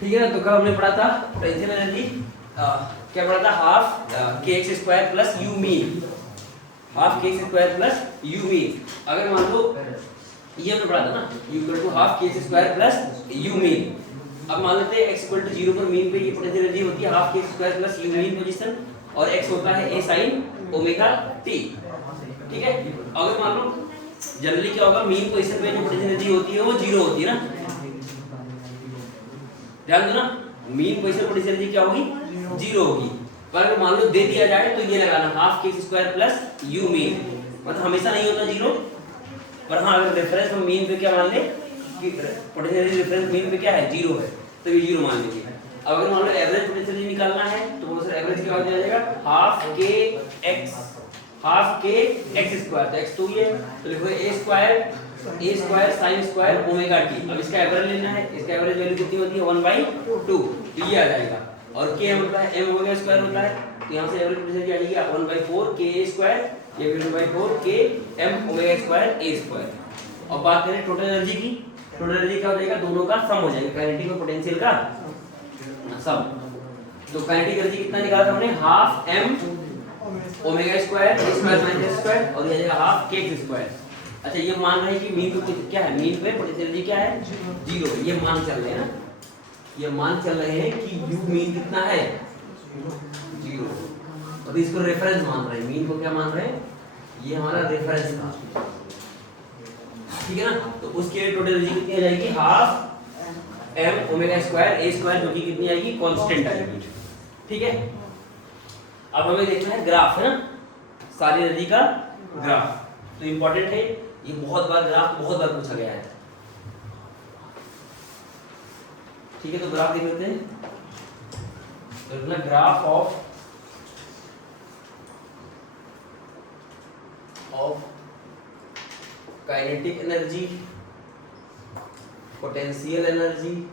ठीक है ना। तो कल हमने पढ़ा था पोटेंशियल एनर्जी, क्या पढ़ा था, half K x square plus U mean, half K x square plus U mean. अगर मान लो ये हमने पढ़ा था ना, U equal to half K x square plus U mean. अब मान लेते हैं x इक्वल टू 0 पर मीन पे ये पोटेंशियल एनर्जी होती है half K x square plus U mean position, और x होता है a sin ओमेगा t। ठीक है। अगर मान लो जनरली क्या होगा, मीन पोजीशन पे जो पोटेंशियल एनर्जी होती है वो 0 होती है ना, ध्यान दो ना, मीन पोजीशन पोटेंशियल एनर्जी क्या होगी, 0 होगी। पर अगर मान लो दे दिया जाए तो ये लगाना half K x square plus U mean, मतलब हमेशा नहीं होता 0, पर हाँ अगर रेफरेंस हम मीन पे क्या मान ले कि पोटेंशियल एनर्जी रेफरेंस मीन पे क्या है, 0 है, तो ये 0 मान लीजिए। अब अगर मान लो एवरेज पोटेंशियल एनर्जी निकालना है तो वो सर एवरेज क्या हो जाएगा, हाफ के एक्स स्क्वायर, तो x तो ये तो लिखो a square sin square omega t। अब इसका एवरेज लेना है, इसका एवरेज वैल्यू कितनी होती है 1/2, तो ये आ जाएगा। और k होता है m ओमेगा स्क्वायर होता है, तो यहां से एवरेज पोटेंशियल आ जाएगी 1/4 k a स्क्वायर, ये 1/4 k m omega square a square. और बात करें टोटल एनर्जी की, टोटल एनर्जी क्या हो जाएगा, दोनों का सम हो जाएगा, काइनेटिक और पोटेंशियल का सम। तो काइनेटिक एनर्जी कितना निकाला था हमने, half m omega square square minus square, और ये आ जाएगा हाफ के एक्स स्क्वायर। अच्छा ये मान रहे हैं कि मीन पे क्या है, मीन पे पोटेंशियल एनर्जी क्या है, 0, ये मान चल रहे हैं ना, ये मान चल रहे हैं कि यू मीन कितना है, 0। अब इसको रेफरेंस मान रहे हैं, मीन को क्या मान रहे हैं, ये हमारा रेफरेंस था, ठीक है ना। तो उसके लिए टोटल एनर्जी कितनी आ जाएगी, half m omega square a square, जो कि कितनी आएगी, कांस्टेंट आएगी। ठीक है। अब हमें देखना है ग्राफ, है ना, सारी एनर्जी का ग्राफ, तो इंपॉर्टेंट है ये, बहुत बार ग्राफ बहुत बार पूछा गया है। ठीक है, तो ग्राफ देख लेते हैं। तो graph of kinetic energy, potential energy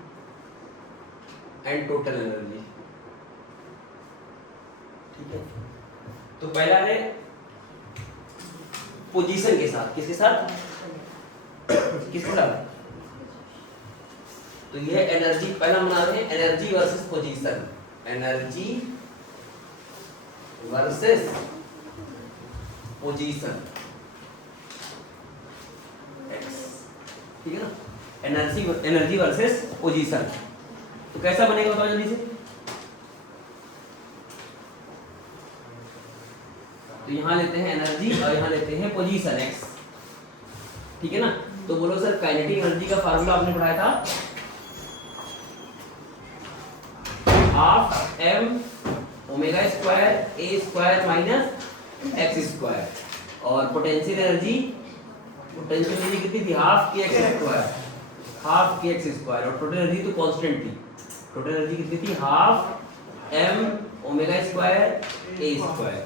and total energy. ठीक है। तो पहला है पोजीशन के साथ, किसके साथ, किसके साथ, तो ये एनर्जी पहला बना रहे हैं, energy versus position, energy versus position x, ठीक है ना, एनर्जी वर्सेस पोजीशन। तो कैसा बनेगा बताओ जल्दी से। तो यहाँ लेते हैं एनर्जी और यहाँ लेते हैं पोजीशन x, ठीक है ना। तो बोलो सर काइनेटिक एनर्जी का फार्मूला आपने पढ़ाया था, half m omega square a square minus x square, और पोटेंशियल एनर्जी कितनी थी, हाफ के एक्स स्क्वायर, और टोटल एनर्जी तो कांस्टेंट थी, टोटल एनर्जी कितनी थी, half m omega square a square.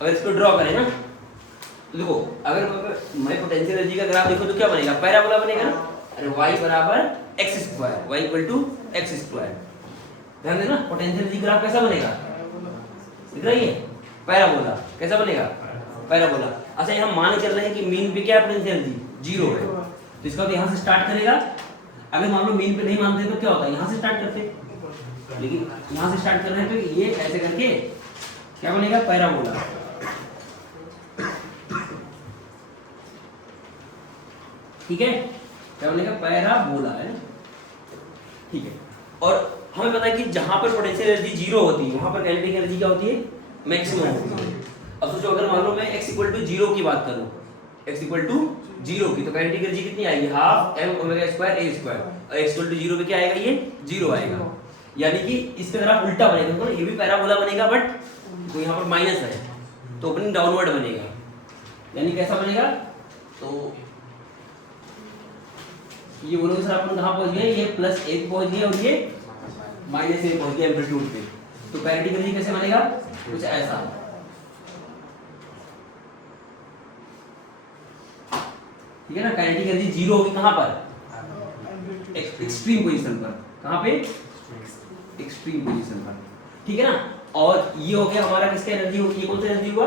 अगर इसको ड्रॉ करें ना, तो देखो अगर मैं पोटेंशियल एनर्जी का ग्राफ देखो तो क्या बनेगा, पैराबोला बनेगा ना, अरे y बराबर x square, y equal to x square. ध्यान देना पोटेंशियल एनर्जी ग्राफ कैसा बनेगा, दिख रही है, पैराबोला। कैसा बनेगा, पैराबोला। अच्छा यहाँ मान चल रहे हैं कि मीन पे क्या पोटेंशियल एनर्जी 0 है, तो इसका तो यहाँ से स्टार्ट करेगा। अगर मान लो मीन पे नहीं मानते तो क्या होता है, यहाँ से स्टार्ट करते, लेकिन यहाँ से स्टार्ट कर रहे हैं तो ये ऐसे करके क्या बनेगा, पैराबोला। ठीक है, क्या बनेगा, पैराबोला है, ठीक है। और हमें पता है कि जहां पर पोटेंशियल एनर्जी 0 होती है वहां पर काइनेटिक एनर्जी क्या होती है, मैक्सिमम होती है। अब सोचो अगर मान लो मैं x इक्वल टू 0 की बात करूं, x इक्वल टू 0 की, तो काइनेटिक एनर्जी कितनी आएगी, half m omega square a square, और x इक्वल टू 0 पे क्या आएगा, ये 0 आएगा। यानी कि इसका ग्राफ उल्टा बनेगा, तो ये भी पैराबोला बनेगा बट तो यहाँ पर माइनस है, तो ओपनिंग डाउनवर्ड बनेगा। यानी कैसा बनेगा, तो ये बोलोगे सर अपन कहाँ पहुंच गए, ये +1 पहुंच गए और ये -1 पहुंच गए एम्पलीट्यूड पे, तो काइनेटिक एनर्जी कैसे बनेगा, कुछ ऐसा। ठीक है ना, काइनेटिक एनर्जी 0 होगी कहाँ पर, एक्सट्रीम पोजीशन पर, कहाँ पे, एक्सट्रीम पोजीशन पर। ठीक है ना। और ये हो गया हमारा किसका एनर्जी, ये कौन सा एनर्जी हुआ,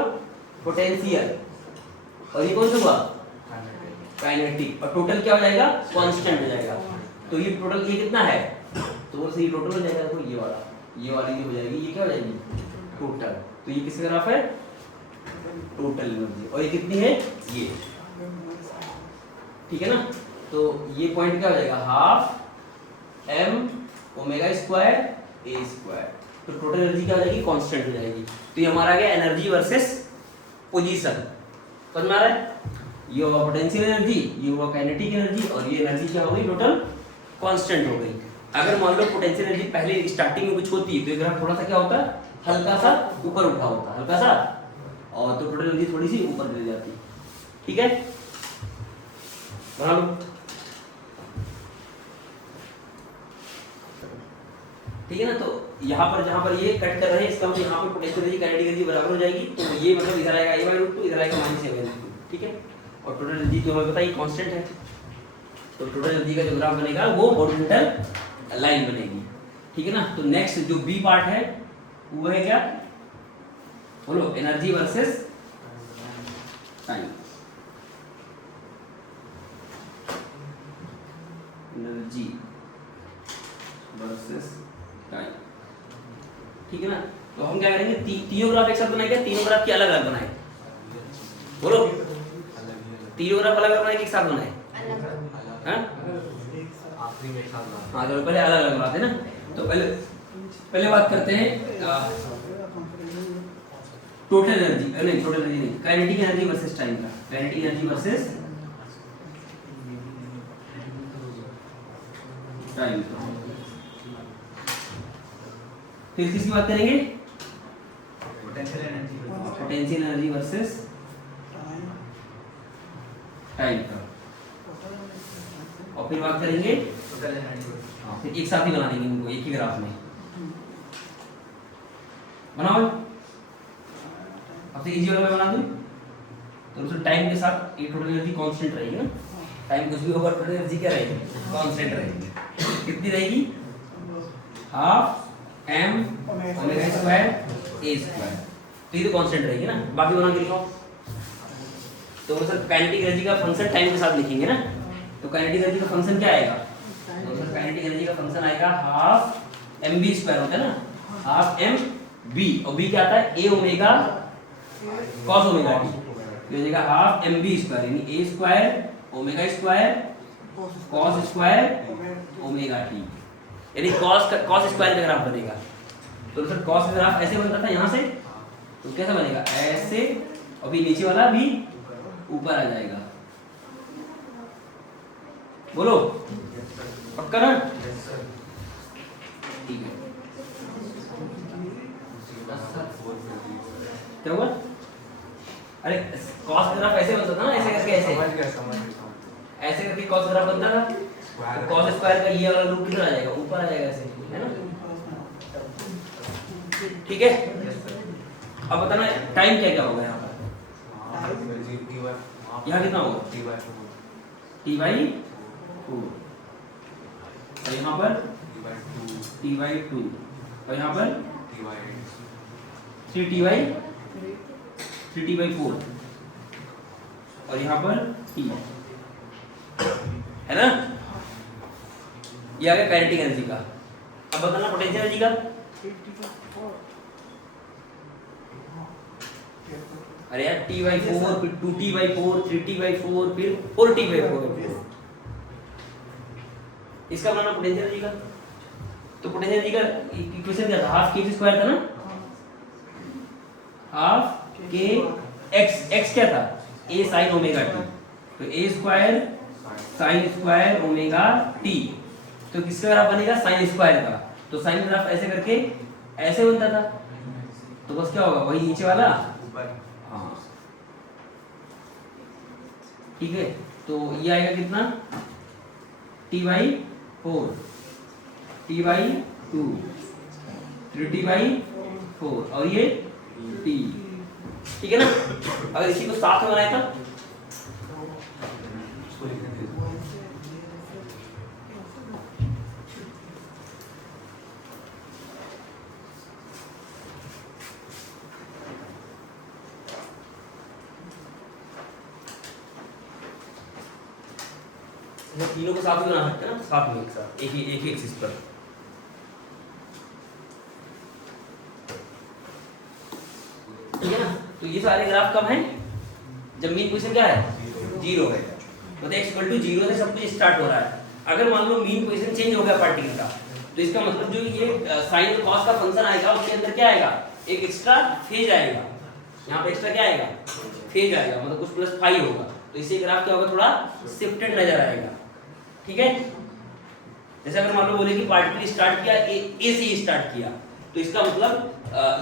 पोटेंशियल, और ये कौन सा हुआ, काइनेटिक। और टोटल क्या हो जाएगा, कांस्टेंट हो जाएगा। तो ये टोटल ये कितना है, तो वो सही टोटल हो जाएगा। देखो ये वाली जो हो जाएगी ये क्या हो जाएगी टोटल। तो ये किसका ग्राफ है टोटल एनर्जी। और ये कितनी है ये, ठीक है ना। तो ये पॉइंट क्या हो जाएगा हाफ एम ओमेगा स्क्वायर ए स्क्वायर। तो टोटल एनर्जी क्या हो जाएगी कांस्टेंट हो जाएगी। तो ये हमारा आ गया एनर्जी वर्सेस पोजीशन। समझ में आ रहा है। ये होगा पोटेंशियल एनर्जी, ये होगा काइनेटिक एनर्जी, और ये एनर्जी क्या हो गई टोटल कांस्टेंट हो गई। अगर मान लो पोटेंशियल एनर्जी पहले स्टार्टिंग में कुछ होती है तो ये ग्राफ थोड़ा सा क्या होता है हल्का सा ऊपर उठा होता है, हल्का सा, और तो टोटल एनर्जी थोड़ी सी ऊपर गिर जाती। ठीक है बना लो। ठीक है ना। तो यहाँ पर जहाँ पर ये कट कर रहे हैं इसका मतलब यहाँ पर पोटेंशियल एनर्जी काइनेटिक एनर्जी बराबर हो जाएगी। तो ये मतलब इधर आएगा a/√2, इधर आएगा -a/√2। ठीक है। और टोटल एनर्जी जो हमें पता है कांस्टेंट है। तो टोटल एनर्जी का जो ग्राफ बनेगा वो हॉरिजॉन्टल लाइन बनेगी। ठीक है ना। तो नेक्स्ट जो बी पार्ट है वो है क्या बोलो energy versus time. Energy versus time. ठीक है ना। तो हम क्या करेंगे तीनों ग्राफ एक साथ बनाएंगे, तीनों ग्राफ की अलग अलग बनाए बोलो। तीनों ग्राफ अलग अलग बनाए कि एक साथ बनाए हाँ तो पहले अलग अलग बनाते हैं ना। तो पहले बात करते हैं टोटल एनर्जी, नहीं टोटल एनर्जी नहीं, काइनेटिक एनर्जी वर्सेस टाइम का। Kinetic energy versus time. फिर किसकी बात करेंगे पोटेंशियल एनर्जी वर्सेस टाइम का। और फिर बात करेंगे फिर एक साथ ही बना देंगे इनको एक ही ग्राफ में। बनाओ अब से इजी वाला मैं बना दूं। तो उसमें टाइम के साथ ये टोटल एनर्जी कांस्टेंट रहेगी ना। टाइम कुछ भी होगा टोटल एनर्जी क्या रहेगी कांस्टेंट रहेगी। कितनी रहेगी हाफ एम ओमेगा स्क्वायर ए स्क्वायर। तो ये तो कांस्टेंट रहेगी ना। बाकी बना के लिखो। तो सर काइनेटिक एनर्जी का फंक्शन टाइम के साथ लिखेंगे ना। तो काइनेटिक एनर्जी का फंक्शन क्या आएगा तो सर काइनेटिक एनर्जी का फंक्शन आएगा हाफ एम बी स्क्वायर होता है ना, हाफ एम बी, और बी क्या आता है A omega cos omega T. तो हो जाएगा हाफ एम बी स्क्वायर यानी A square omega square cos square omega T, यानी कॉस स्क्वायर का ग्राफ बनेगा। तो सर कॉस का ग्राफ ऐसे बनता था यहाँ से, तो कैसा बनेगा ऐसे, और भी नीचे वाला भी ऊपर आ जाएगा। बोलो पक्का ना। ठीक है क्या हुआ। अरे कॉस का ग्राफ ऐसे बनता था ना, ऐसे करके ऐसे करके कॉस ग्राफ बनता था। तो कॉस स्क्वायर का ये वाला लूप किधर आ जाएगा ऊपर आ जाएगा ऐसे, है ना। ठीक है। अब बताना टाइम क्या क्या होगा यहाँ पर। यहाँ कितना होगा t/4 और यहाँ पर t/2 और यहाँ पर 3t/4 और यहाँ पर t, है ना। ये आ गया काइनेटिक एनर्जी का। अब बताना पोटेंशियल एनर्जी का। अरे यार t/4 फिर 2t/4 3t/4 फिर 4t/4। इसका बनाना पोटेंशियल एनर्जी का। तो पोटेंशियल एनर्जी का इक्वेशन क्या था हाफ के स्क्वायर था ना, हाफ के x क्या था a sin ओमेगा t। तो a square sin square omega t। तो किसका ग्राफ बनेगा sin स्क्वायर का। तो sin ग्राफ ऐसे करके ऐसे बनता था। तो बस क्या होगा वही नीचे वाला हाँ ठीक है। तो ये आएगा कितना t/4 t/2 3t/4 और ये t। ठीक है ना। अगर इसी को साथ में बनाए तब तीनों को साथ में बना सकते हैं ना, साथ में एक साथ एक ही एक्सिस पर। ये सारे ग्राफ कब हैं? जब मीन पोजीशन क्या है? 0 है। मतलब x इक्वल टू 0 से सब कुछ स्टार्ट हो रहा है। अगर मान लो मीन पोजीशन चेंज हो गया पार्टिकल का, तो इसका मतलब जो ये साइन और कॉस का फंक्शन आएगा उसके अंदर क्या आएगा? एक एक्स्ट्रा फेज आएगा। यहाँ पे एक्स्ट्रा क्या आएगा? फेज आएगा, मतलब कुछ प्लस फाई होगा। तो इससे ग्राफ क्या होगा? थोड़ा शिफ्टेड नजर आएगा। ठीक है, जैसे अगर मान लो बोले कि पार्टिकल स्टार्ट किया ए से स्टार्ट किया, तो इसका मतलब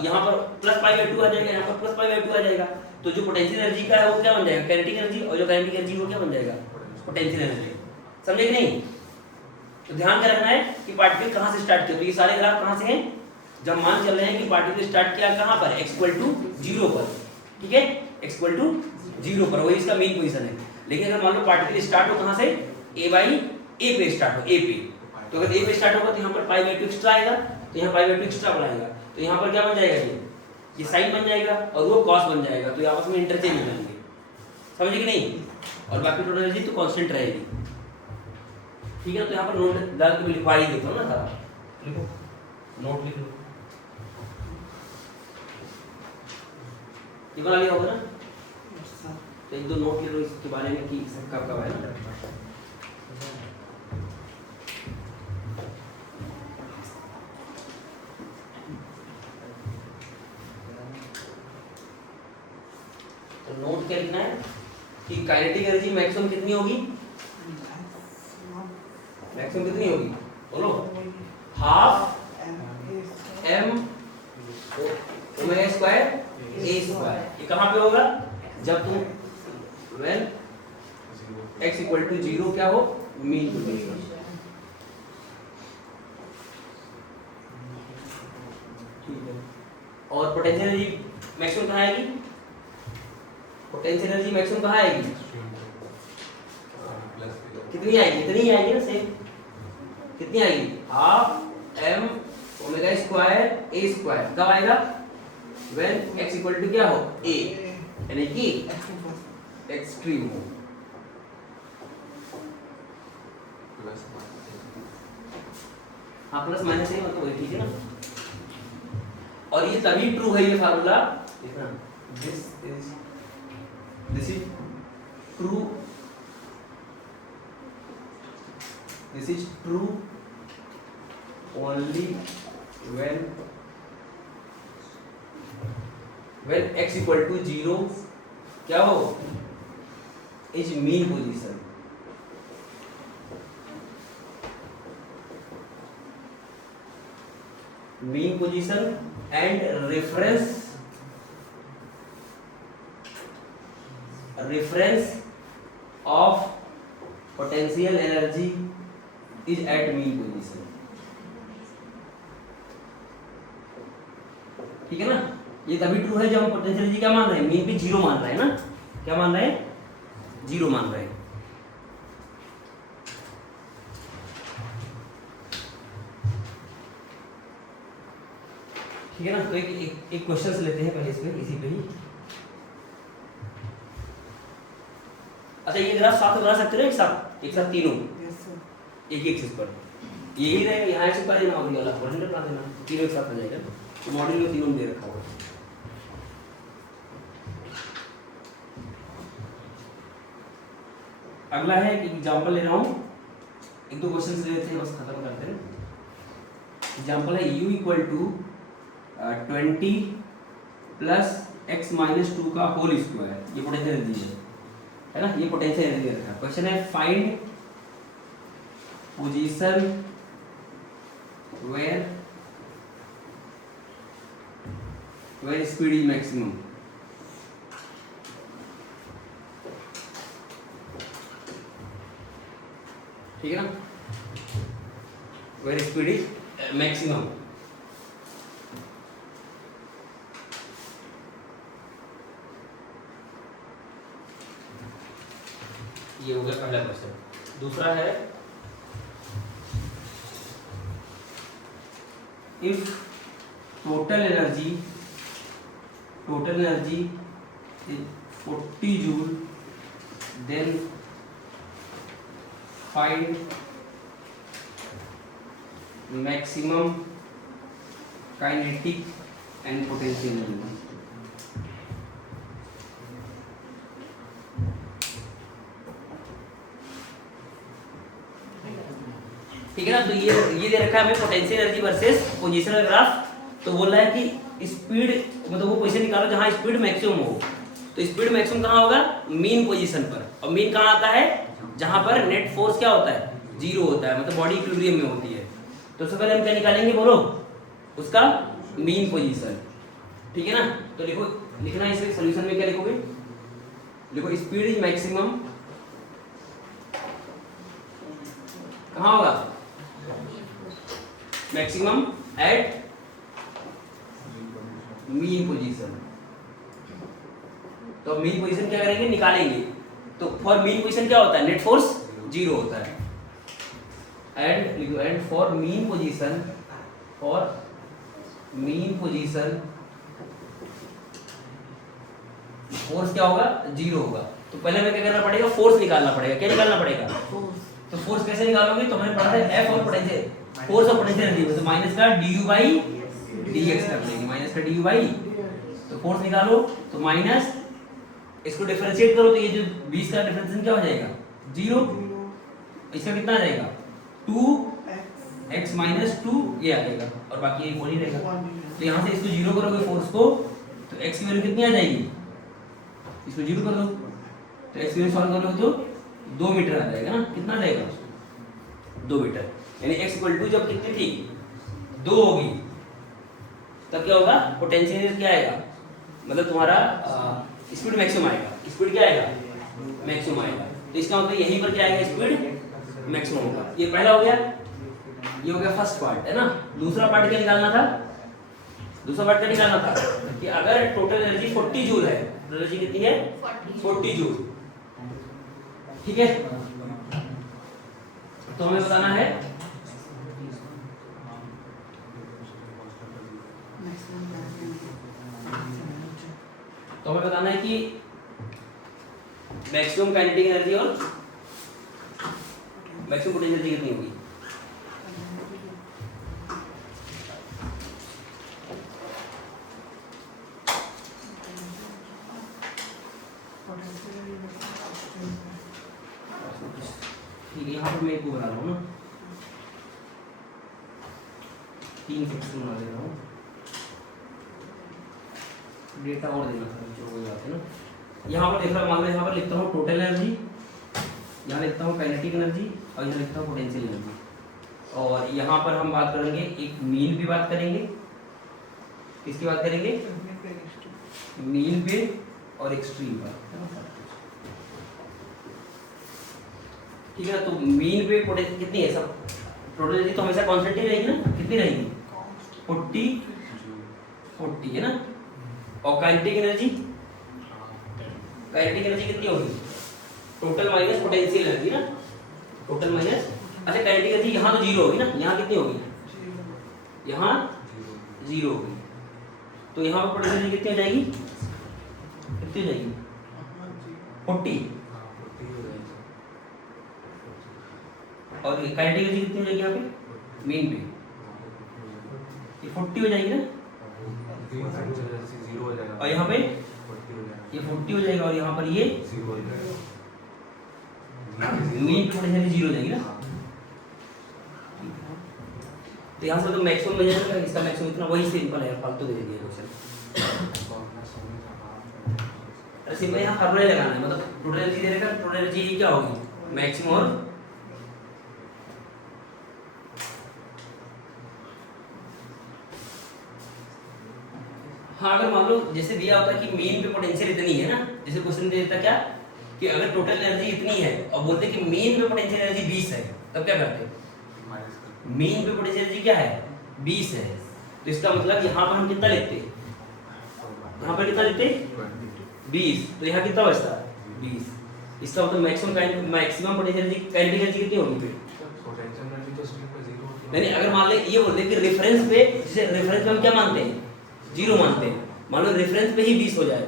यहाँ पर प्लस पाई बाई 2 आ जाएगा, यहाँ पर प्लस पाई बाई 2 आ जाएगा। तो जो पोटेंशियल एनर्जी का है वो क्या बन जाएगा? Kinetic energy. और जो काइनेटिक एनर्जी वो क्या बन जाएगा? Potential energy. समझे कि नहीं? तो ध्यान क्या रखना है कि पार्टिकल कहाँ से स्टार्ट किया। तो ये सारे ग्राफ कहाँ से हैं? जब मान चल रहे हैं कि पार्टिकल स्टार्ट किया कहाँ पर? x इक्वल टू 0 पर। ठीक है, x इक्वल टू 0 पर, वही इसका मेन पोजीशन है। लेकिन अगर मान लो पार्टिकल स्टार्ट हो कहाँ से? a बाई a पे स्टार्ट हो, a पे। तो अगर a पे स्टार्ट होगा तो यहाँ पर पाई बाई 2 एक्स्ट्रा आएगा, तो यहाँ पाई बाई 2 एक्स्ट्रा बढ़ाएगा, तो यहाँ पर क्या बन जाएगा? ये साइन बन जाएगा और वो कॉस बन जाएगा। तो ये आपस में इंटरचेंज हो जाएंगे। समझे कि नहीं? और बाकी टोटल एनर्जी तो कांस्टेंट रहेगी। ठीक है, तो यहाँ पर नोट डाल के लिखवा ही देता हूँ ना सारा। लिखो, नोट लिख लो। ये बना लिया होगा ना? तो एक दो नोट ले लो इसके बारे में कि सब कब कब है ना। तो नोट क्या लिखना है कि काइनेटिक एनर्जी मैक्सिमम कितनी होगी? मैक्सिमम कितनी होगी? बोलो। Half m omega square a square. ये कहाँ पे होगा? जब तुम व्हेन x इक्वल टू 0 क्या हो? Mean position. ठीक है, और पोटेंशियल एनर्जी मैक्सिमम कहाँ आएगी? पोटेंशियल एनर्जी मैक्सिमम कहाँ आएगी? कितनी आएगी? इतनी आएगी ना, सेम। कितनी आएगी? Half m omega square a square. कब आएगा? व्हेन x इक्वल टू क्या हो? a, यानी कि एक्सट्रीम हो। हाँ, प्लस माइनस है, मतलब वही ठीक है ना। और ये तभी ट्रू है, ये फार्मूला देखना, this is true, this is true only when x equal to 0 क्या हो? Is mean position. Mean position and reference of potential energy is at mean position। ठीक है ना? ये तभी ट्रू है जब हम पोटेंशियल एनर्जी क्या मान रहे हैं? मीन पे 0 मान रहे हैं ना। क्या मान रहे हैं? 0 मान रहे हैं। ठीक है ना? तो एक क्वेश्चन लेते हैं पहले, इस पे इसी पे ही। अच्छा, ये ग्राफ साथ बना सकते हैं एक साथ तीनों एक एक्सिस पर। यही रहेगा, यहाँ से पहले ना मॉड्यूल अलग मॉड्यूल बना देना, तीनों एक साथ हो जाएगा। तो मॉड्यूल में तीनों दे रखा होगा। अगला है एक एग्जांपल ले रहा हूँ, एक दो क्वेश्चन ले लेते हैं, बस खत्म करते हैं। एग्जांपल है u equal to 20 plus x minus 2 का होल स्क्वायर। ये पोटेंशियल एनर्जी है ना, ये पोटेंशियल एनर्जी रखा है। क्वेश्चन है find position where speed is maximum। ठीक है ना, where speed is maximum। ये हो गया पहला क्वेश्चन। दूसरा है if total energy is 40 joule, then find maximum kinetic and potential energy। ठीक है ना। तो ये दे रखा है हमें potential energy versus positional graph. तो बोल रहा है कि स्पीड मतलब वो पोजीशन निकालो जहां स्पीड मैक्सिमम हो। तो स्पीड मैक्सिमम कहां होगा? मीन पोजीशन पर। और मीन कहां आता है? जहां पर नेट फोर्स क्या होता है? जीरो होता है, मतलब बॉडी इक्विलिब्रियम में होती है। तो सबसे पहले हम क्या निकालेंगे बोलो? उसका मीन पोजीशन, ठीक है ना। तो लिखो, लिखना है इसके सॉल्यूशन में क्या लिखोगे? लिखो स्पीड इज मैक्सिमम कहां होगा? Maximum at mean position. तो मीन पोजीशन क्या करेंगे? निकालेंगे। तो फॉर मीन पोजीशन क्या होता है? नेट फोर्स जीरो होता है। And for mean position, for mean position force क्या होगा? जीरो होगा। तो पहले हमें क्या करना पड़ेगा? फोर्स निकालना पड़ेगा। क्या निकालना पड़ेगा? तो फोर्स कैसे निकालोगे? तो हमने पढ़ा है एफ और पोटेंशियल, फोर्स और पोटेंशियल एनर्जी। तो माइनस का du बाई dx कर लेंगे, माइनस का du बाई। तो फोर्स निकालो तो माइनस, इसको डिफरेंशिएट करो तो ये जो 20 का डिफरेंशिएशन क्या हो जाएगा? जीरो। इसका कितना आ जाएगा? 2x माइनस 2 ये आ जाएगा और बाकी ये 4 ही रहेगा। तो यहाँ से इसको जीरो करोगे फोर्स को, तो x की वैल्यू कितनी आ जाएगी? इसको जीरो कर दो तो x की वैल्यू सॉल्व करोगे तो 2 मीटर आ जाएगा ना। कितना आ जाएगा? 2 मीटर। यानी x इक्वल टू जब कितनी थी? 2 होगी, तब क्या होगा? पोटेंशियल क्या आएगा? मतलब तुम्हारा स्पीड मैक्सिमम आएगा। स्पीड क्या आएगा? मैक्सिमम आएगा। तो इसका मतलब यहीं पर क्या आएगा? स्पीड मैक्सिमम होगा। ये पहला हो गया, ये हो गया फर्स्ट पार्ट, है ना। दूसरा पार्ट क्या निकालना था? दूसरा पार्ट क्या निकालना था कि अगर टोटल एनर्जी 40 जूल है, एनर्जी कितनी है? 40 जूल, ठीक है। तो हमें बताना है कि मैक्सिमम काइनेटिक एनर्जी और मैक्सिमम पोटेंशियल एनर्जी कितनी होगी। ठीक है, यहाँ पर मैं एक बना रहा हूँ ना, 3 सेक्शन बना दे रहा हूँ। डेटा और देना था जो हो जाते हैं ना। यहाँ पर देख रहा हूँ, मान लो यहाँ पर लिखता हूँ टोटल एनर्जी, यहाँ लिखता हूँ काइनेटिक एनर्जी और यहाँ लिखता हूँ पोटेंशियल एनर्जी। और यहाँ पर हम बात करेंगे, एक मीन पे बात करेंगे। किसकी बात करेंगे? मीन पे और एक्सट्रीम पर, ठीक है। तो मीन पे पोटेंशियल कितनी है? सब टोटल एनर्जी तो हमेशा कांस्टेंट ही रहेगी ना। कितनी रहेगी? 40 है ना। और काइनेटिक एनर्जी, काइनेटिक एनर्जी कितनी होगी? टोटल माइनस पोटेंशियल एनर्जी ना, टोटल माइनस। अच्छा, काइनेटिक एनर्जी यहाँ तो जीरो होगी ना, यहाँ कितनी होगी? यहाँ जीरो होगी। तो यहाँ पर पोटेंशियल एनर्जी कितनी हो जाएगी? कितनी हो जाएगी? 40। और काइनेटिक एनर्जी कितनी हो जाएगी यहाँ पे? मेन पे ये 40 हो जाएगी ना, और यहाँ पे ये 40 हो जाएगा, और यहाँ पर ये मीन पोटेंशियल जीरो हो जाएगी ना। तो यहाँ से तो मैक्सिमम मेजर करना, इसका मैक्सिमम इतना, वही सिंपल है, फालतू दे दिया क्वेश्चन। अरे सिंपल यहाँ फार्मूला लगाना है, मतलब टोटल एनर्जी दे देगा, टोटल एनर्जी क्या होगी? मैक्सिमम और हाँ, अगर मान लो जैसे दिया होता कि मीन पे पोटेंशियल इतनी है ना, जैसे क्वेश्चन दे देता क्या कि अगर टोटल एनर्जी इतनी है और बोलते कि मीन पे पोटेंशियल एनर्जी 20 है, तब क्या करते? मीन पे पोटेंशियल एनर्जी क्या है? 20 है। तो इसका मतलब यहाँ पर हम कितना लिखते? यहाँ पर कितना लिखते? 20। तो यहाँ कितना बचता? 20। इसका मतलब maximum potential energy, kinetic energy कितनी होगी फिर? यानी अगर मान ले ये बोलते कि रेफरेंस पे, जैसे रेफरेंस पे हम क्या मानते हैं? जीरो मानते हैं। मान लो रेफरेंस पे ही 20 हो जाए,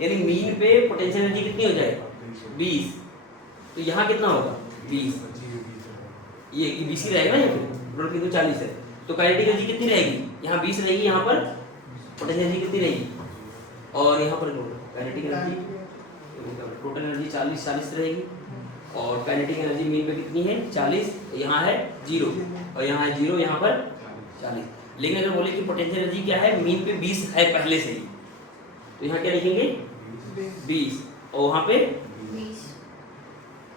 यानी मीन पे पोटेंशियल एनर्जी कितनी हो जाए? 20। तो यहाँ कितना होगा? 20। ये 20 ही रहेगा ना, यहाँ पे टोटल तो 40 है। तो काइनेटिक एनर्जी कितनी रहेगी? यहाँ 20 रहेगी, यहाँ पर पोटेंशियल एनर्जी कितनी रहेगी? और यहाँ पर काइनेटिक एनर्जी, टोटल एनर्जी 40 रहेगी, और काइनेटिक एनर्जी मीन पे कितनी है 40, यहाँ है 0 और यहाँ है 0, यहाँ पर 40। लेकिन अगर बोले कि पोटेंशियल एनर्जी क्या है, मीन पे 20 है पहले से ही, तो यहाँ क्या लिखेंगे 20 और वहाँ पे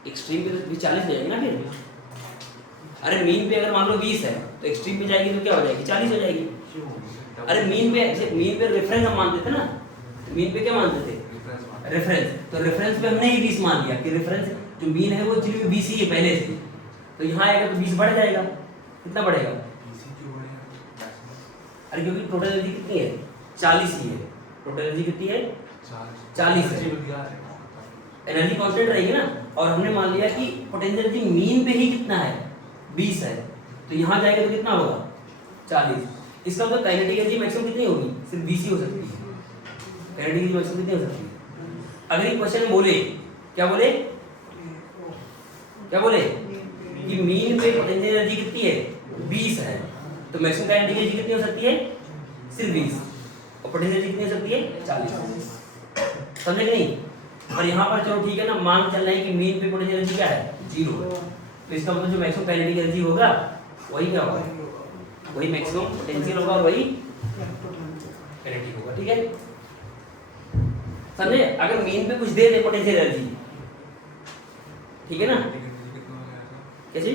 एक्सट्रीम पे तो 40 हो जाएगी ना फिर। अरे मीन पे अगर मान लो 20 है तो एक्सट्रीम पे जाएगी तो क्या हो जाएगी 40 हो जाएगी। अरे मीन पे रेफरेंस हम मानते थे ना, तो मीन पे क्या मानते थे रेफरेंस, तो रेफरेंस पे हमने ही 20 मान लिया कि रेफरेंस जो मीन है वो एक्चुअली 20 ही है पहले से, तो यहाँ आएगा तो 20 बढ़ जाएगा। कितना बढ़ेगा? अरे क्योंकि टोटल एनर्जी कितनी है 40 ही है, टोटल एनर्जी कितनी है 40 है, एनर्जी कांस्टेंट रहेगी ना। और हमने मान लिया कि पोटेंशियल एनर्जी मीन पे ही कितना है 20 है, तो यहाँ जाएगा तो कितना होगा 40। इसका मतलब काइनेटिक एनर्जी मैक्सिमम कितनी होगी, सिर्फ 20 ही हो सकती है। काइनेटिक एनर्जी मैक्सिमम कितनी हो सकती है? अगर ये क्वेश्चन बोले क्या बोले कि मीन पे पोटेंशियल एनर्जी कितनी है 20 है, तो मैक्सिमम काइनेटिक एनर्जी कितनी हो सकती है सिर्फ 20, और पोटेंशियल एनर्जी कितनी हो सकती है 40। समझे कि नहीं? और यहाँ पर चलो ठीक है ना, मान चल रहा है कि मीन पे पोटेंशियल एनर्जी क्या है 0, तो इसका मतलब जो मैक्सिमम काइनेटिक एनर्जी होगा वही क्या होगा, वही मैक्सिमम पोटेंशियल होगा और वही काइनेटिक होगा। ठीक है समझे? अगर मीन पे कुछ दे दे पोटेंशियल एनर्जी, ठीक है ना, कैसे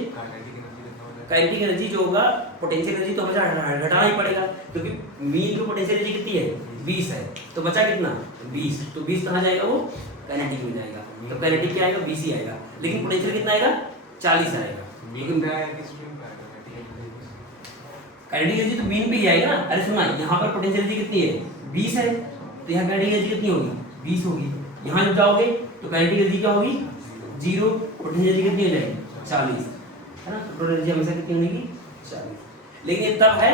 काइनेटिक एनर्जी जो होगा पोटेंशियल एनर्जी तो बचा घटाना ही पड़ेगा, क्योंकि मीन पे पोटेंशियल एनर्जी कितनी है 20 है, तो बचा कितना 20, तो 20 कहाँ जाएगा वो काइनेटिक में जाएगा, तो काइनेटिक क्या आएगा 20 ही आएगा, लेकिन पोटेंशियल कितना आएगा 40 आएगा। काइनेटिक एनर्जी तो मीन पे ही आएगा ना। अरे सुना, यहाँ पर पोटेंशियल एनर्जी कितनी है 20 है, तो यहाँ काइनेटिक एनर्जी कितनी होगी 20 होगी। यहाँ जब जाओगे तो काइनेटिक एनर्जी क्या होगी 0, पोटेंशियल एनर्जी कितनी हो जाएगी 40, है ना। टोटल एनर्जी हमेशा कितनी होगी 40। लेकिन ये तब है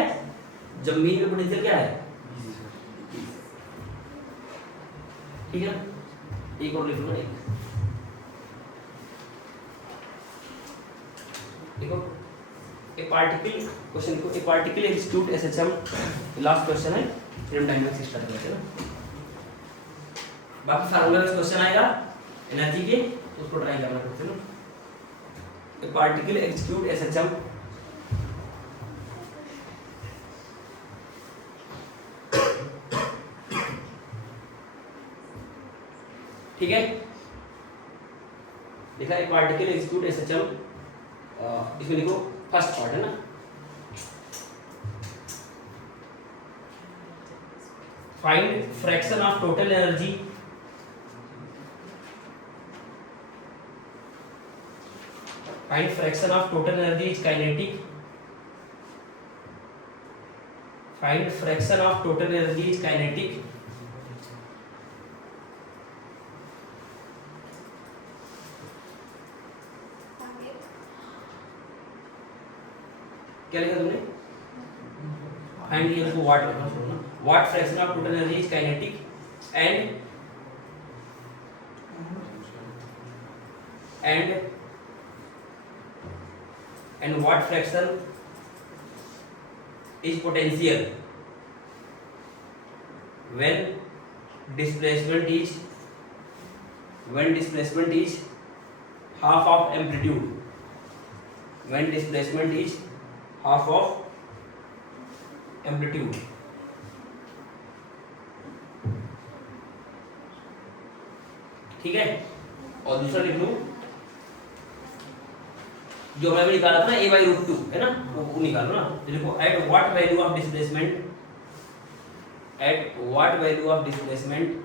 जब मीन पे पोटेंशियल क्या है 20। ठीक है ना, एक और लिख लो, देखो ए पार्टिकल क्वेश्चन को, ए particle execute SHM, last question है, फिर हम टाइम से स्टार्ट करते हैं ना। बाकी फार्मूला में क्वेश्चन आएगा एनर्जी के, तो उसको ट्राई करना पड़ता है ना। ए पार्टिकल एक्सिक्यूट एसएचएम ठीक है, लिखा ए पार्टिकल एक्सिक्यूट एसएचएम, इसमें लिखो फर्स्ट पार्ट है ना, find fraction of total energy find fraction of total energy is kinetic, find fraction of total energy is kinetic, क्या लिखा तुमने? फाइंड ये को व्हाट लिखना छोड़ो ना, what fraction of total energy is kinetic and what fraction is potential when displacement is half of amplitude, when displacement is half of amplitude। ठीक है, और दूसरा लिख लो जो हमने निकाला था ना a/√2 है ना, वो निकालो ना। तो देखो at what value of displacement, at what value of displacement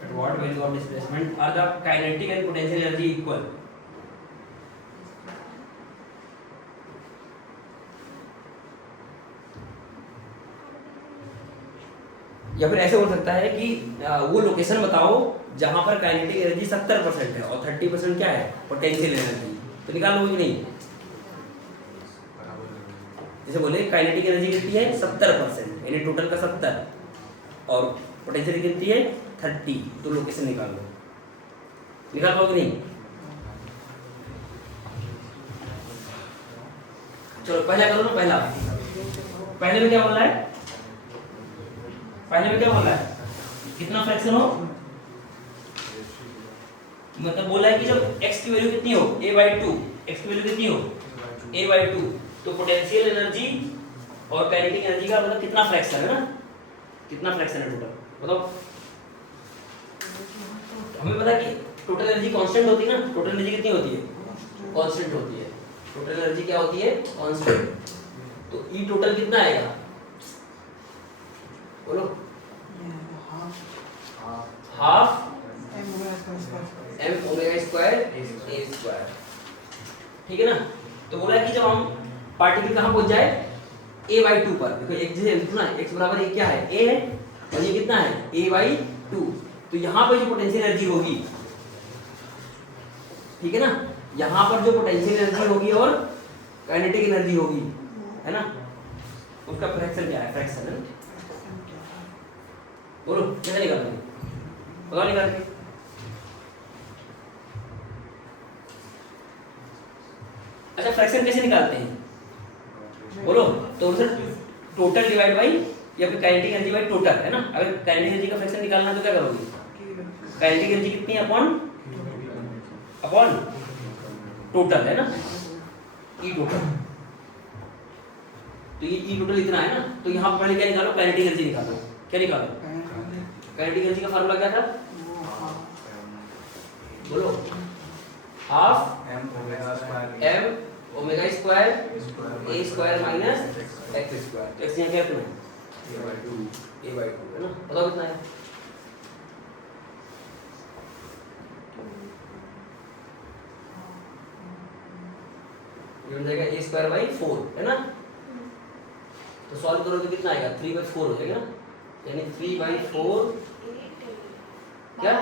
at what value of displacement are the kinetic and potential energy equal? या फिर ऐसे हो सकता है कि वो लोकेशन बताओ जहां पर काइनेटिक एनर्जी 70% है और 30% क्या है पोटेंशियल एनर्जी, तो निकाल लोगे कि नहीं? जैसे बोले काइनेटिक एनर्जी कितनी है 70%, यानी टोटल का 70 और पोटेंशियल कितनी है 30, तो लोकेशन निकाल लो। निकाल पाओगे नहीं? चलो पहला करो ना, पहला पहले में क्या बोल रहा है, पहले में क्या बोल रहा है, कितना फ्रैक्शन हो, मतलब बोला है कि जब x की वैल्यू कितनी हो a/2, x की वैल्यू कितनी हो a/2, तो पोटेंशियल एनर्जी और काइनेटिक एनर्जी का मतलब कितना फ्रैक्शन है ना, कितना फ्रैक्शन है टोटल बताओ। हमें पता है कि टोटल एनर्जी कांस्टेंट होती है ना, टोटल एनर्जी कितनी होती है, कांस्टेंट होती है, टोटल एनर्जी क्या होती है, कांस्टेंट। तो ई टोटल कितना आएगा बोलो, half m omega square a square, ठीक है ना। तो बोला कि जब हम पार्टिकल कहां पहुंच जाए a/2 पर, देखो एक जैसे इतना x बराबर ये क्या है a है और ये कितना है a/2, तो यहां पर जो पोटेंशियल एनर्जी होगी, ठीक है ना, यहां पर जो पोटेंशियल एनर्जी होगी और काइनेटिक एनर्जी होगी, है ना, उसका फ्रैक्शन क्या है, फ्रैक्शन है, बोलो कैसे निकालोगे, बताओ निकाल के। अच्छा फ्रैक्शन कैसे निकालते हैं बोलो, तो सर टोटल डिवाइड बाई या फिर काइनेटिक एनर्जी बाई टोटल, है ना। अगर काइनेटिक एनर्जी का फ्रैक्शन निकालना तो क्या करोगे, काइनेटिक एनर्जी कितनी है अपॉन टोटल, है ना, ई टोटल, तो ये ई टोटल इतना है ना, तो यहाँ पर पहले क्या निकालो, काइनेटिक एनर्जी निकालो, क्या निकालो, काइनेटिक एनर्जी का फार्मूला क्या था बोलो, half m omega square a square minus x square, तो x यहाँ क्या है a/2 है ना, बताओ कितना है, ये हो जाएगा a स्क्वायर बाई 4, है ना। तो सॉल्व करो तो कितना आएगा 3/4 हो जाएगा ना, यानी 3/4 क्या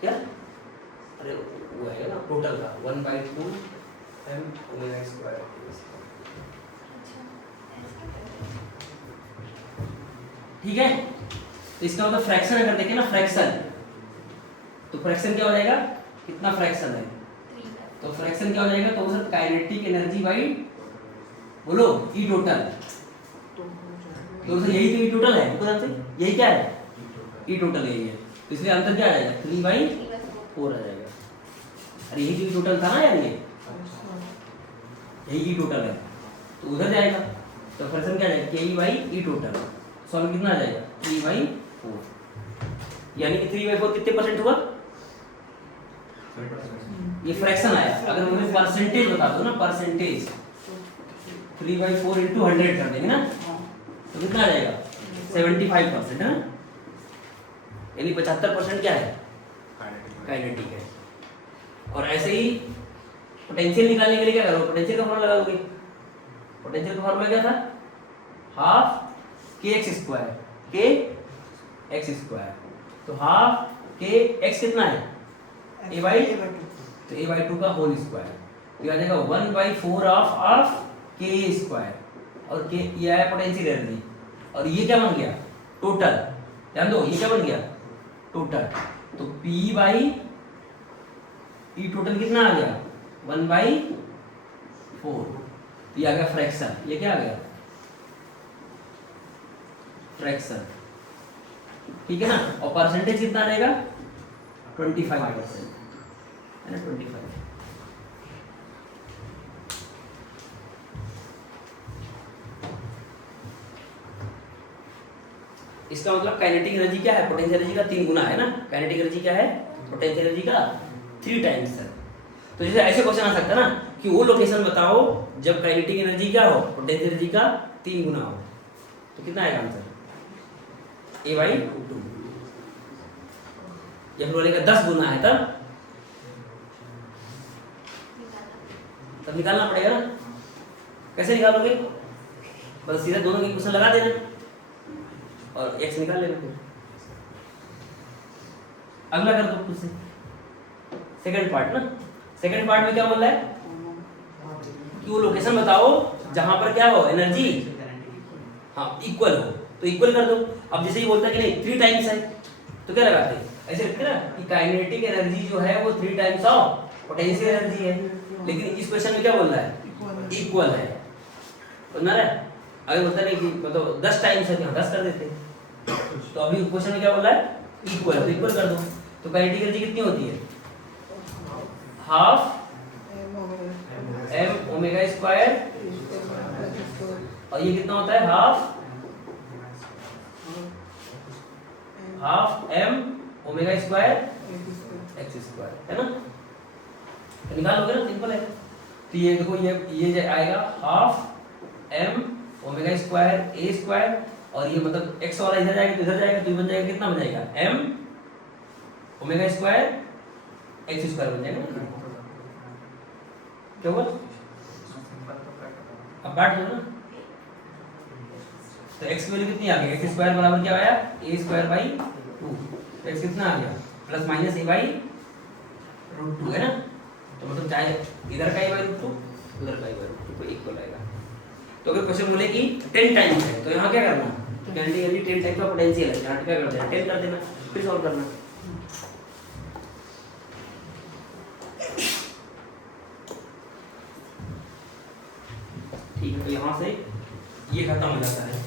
क्या, अरे वो आएगा ना टोटल का 1/2 m ओमेगा स्क्वायर, ठीक है। तो इसका मतलब फ्रैक्शन अगर देखें ना, फ्रैक्शन, तो फ्रैक्शन क्या हो जाएगा, कितना फ्रैक्शन है, तो फ्रैक्शन क्या हो जाएगा, तो सर काइनेटिक एनर्जी बाई बोलो ई टोटल, तो सर यही तो ई टोटल है, यही क्या है ई टोटल, यही है, तो इसलिए आंसर क्या आ जाएगा 3/4 आ जाएगा। अरे यही जो टोटल था ना यार, ये यही ई टोटल है, तो उधर जाएगा, तो फ्रैक्शन क्या जाएगा ke/e टोटल, सॉल्व कितना आ जाएगा 3/4, यानी कि 3/4 कितने परसेंट हुआ, ये फ्रैक्शन आया। अगर मुझे परसेंटेज बता दो ना, परसेंटेज 3/4 × 100 कर देंगे ना, तो कितना आ जाएगा 75%, है ना, यानी 75% क्या है काइनेटिक है। और ऐसे ही पोटेंशियल निकालने के लिए क्या करो, पोटेंशियल का फॉर्मूला लगा दोगे, पोटेंशियल का फॉर्मूला क्या था, half kx square, kx square, तो हाफ kx कितना है a/2, तो a/2 का होल स्क्वायर, तो आ जाएगा 1/4 ऑफ k स्क्वायर, और k ये आया पोटेंशियल एनर्जी, और ये क्या बन गया टोटल, ध्यान दो ये क्या बन गया टोटल, तो p/e टोटल कितना आ गया 1/4, तो ये आ गया फ्रैक्शन, ये क्या आ गया फ्रैक्शन, ठीक है ना। और परसेंटेज कितना रहेगा 25%, है ना 25। इसका मतलब काइनेटिक एनर्जी क्या है, पोटेंशियल एनर्जी का 3 गुना है ना, काइनेटिक एनर्जी क्या है पोटेंशियल एनर्जी का 3 टाइम्स है। तो जैसे ऐसे क्वेश्चन आ सकता है ना कि वो लोकेशन बताओ जब काइनेटिक एनर्जी क्या हो पोटेंशियल एनर्जी का 3 गुना हो, तो कितना आएगा आंसर a/2, जब बोले का 10 गुना है तब निकालना पड़ेगा ना, कैसे निकालोगे, बस सीधा दोनों के क्वेश्चन लगा देना और x निकाल लेना, फिर अगला कर दो खुद से। सेकंड पार्ट ना, सेकंड पार्ट में क्या बोल रहा है कि वो लोकेशन बताओ जहां पर क्या हो एनर्जी हाँ इक्वल हो, तो इक्वल कर दो। अब जैसे ही बोलता है कि नहीं 3 टाइम्स है तो क्या लगाते हैं ऐसे लिखते हैं ना कि काइनेटिक एनर्जी जो है वो 3 टाइम्स ऑफ पोटेंशियल एनर्जी है, लेकिन इस क्वेश्चन में क्या बोल रहा है इक्वल है, समझ रहा है। अगर बोलता नहीं कि मतलब 10 टाइम्स है, 10 कर देते। तो अभी क्वेश्चन में क्या बोल रहा है, इक्वल, तो इक्वल कर दो। तो काइनेटिक एनर्जी कितनी होती है, हाफ m ओमेगा स्क्वायर, और ये कितना होता है, half m omega square x square, है ना। तो निकाल लोगे ना, सिंपल है। तो ये देखो, ये आएगा half m omega square a square, और ये मतलब x वाला इधर जाएगा तो इधर जाएगा, तो ये बन जाएगा, कितना बन जाएगा, m omega square x square बन जाएगा ना। क्या हुआ, अब काट दो ना। तो x की वैल्यू कितनी आ गई, x स्क्वायर बराबर क्या आया, a स्क्वायर बाई 2। x कितना आ गया, plus minus a by root 2, है ना। तो मतलब चाहे इधर का ही बाई रूट 2, उधर का ही बाई रूट 2, तो इक्वल आएगा। तो अगर क्वेश्चन बोले कि 10 टाइम्स है, तो यहाँ क्या करना, काइनेटिक एनर्जी 10 टाइम्स का पोटेंशियल है, यहाँ क्या कर देना, 10 कर देना, फिर सॉल्व करना। ठीक है, तो यहाँ से ये खत्म हो जाता है।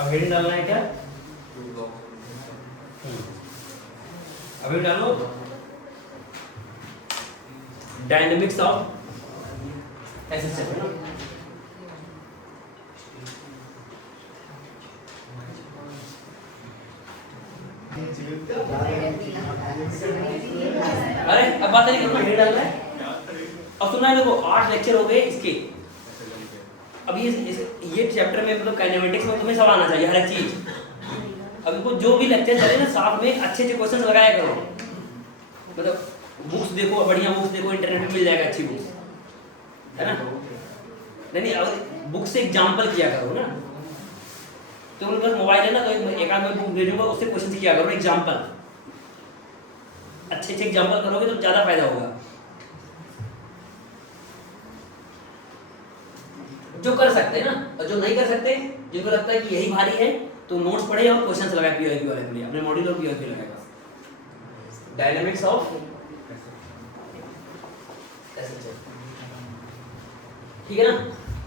अब हेडिंग डालना है क्या, अभी डालो, डायनेमिक्स ऑफ एसएचएफ, है ना। अरे अब बात नहीं करना, हेड डालना है। अब सुनना है, देखो 8 लेक्चर हो गए इसके। अब ये चैप्टर में मतलब काइनेमेटिक्स में तुम्हें सब आना चाहिए, हर एक चीज। अब देखो जो भी लेक्चर चले ना, साथ में अच्छे क्वेश्चन लगाया करो। मतलब बुक्स देखो, बढ़िया बुक्स देखो, इंटरनेट में मिल जाएगा अच्छी बुक्स, है ना। नहीं अब बुक से एग्जाम्पल किया करो ना। तो उनके पास मोबाइल है ना, तो एक आध बुक दे दूंगा, उससे क्वेश्चन किया करो, एग्जाम्पल। अच्छे एग्जाम्पल करोगे तो ज्यादा फायदा होगा। जो कर सकते हैं ना, और जो नहीं कर सकते, जिनको लगता है कि यही भारी है, तो नोट्स पढ़े और क्वेश्चंस लगाए पीओआईक्यू वाले के लिए, अपने मॉड्यूल और पीओआईक्यू लगाएगा। डायनामिक्स ऑफ एसएचएफ, ठीक है ना।